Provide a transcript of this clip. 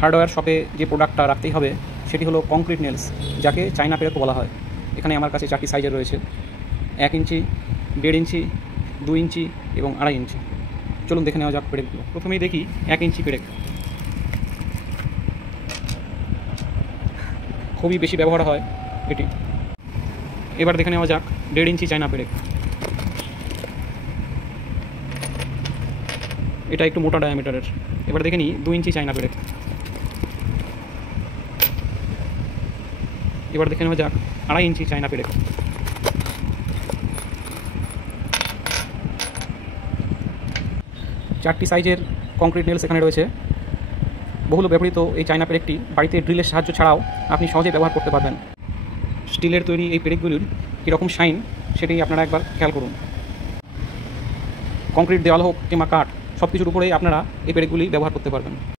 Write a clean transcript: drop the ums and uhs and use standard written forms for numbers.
Hardware শপে যে প্রোডাক্টটা রাখতেই হবে সেটি হলো কংক্রিট নেলস, যাকে চায়না পেরেকও বলা হয়। এখানে আমার কাছে 4টি সাইজের রয়েছে, 1 ইঞ্চি, 1.5 ইঞ্চি, 2 ইঞ্চি এবং 2.5 ইঞ্চি। চলুন দেখে নেওয়া যাক পেরেকগুলো। প্রথমেই দেখি 1 ইঞ্চি পেরেক। খুবই বেশি ব্যবহার হয় এটি। এবার দেখে নেওয়া যাক 1.5 ইঞ্চি চায়না পেরেক। এটা একটু মোটা ডায়ামিটারের। এবার দেখে নিই 2 ইঞ্চি চায়না পেরেক। এবার দেখে নেওয়া যাক 2.5 ইঞ্চি চায়না পেরেক। চারটি সাইজের কংক্রিট নেলস এখানে রয়েছে। বহুল ব্যবহৃত এই চায়না পেরেকটি বাড়িতে ড্রিলের সাহায্য ছাড়াও আপনি সহজে ব্যবহার করতে পারবেন। স্টিলের তৈরি এই পেরেকগুলির কীরকম শাইন সেটি আপনারা একবার খেয়াল করুন। কংক্রিট দেওয়াল হোক কিংবা কাঠ, সব কিছুর উপরেই আপনারা এই পেরেকগুলি ব্যবহার করতে পারবেন।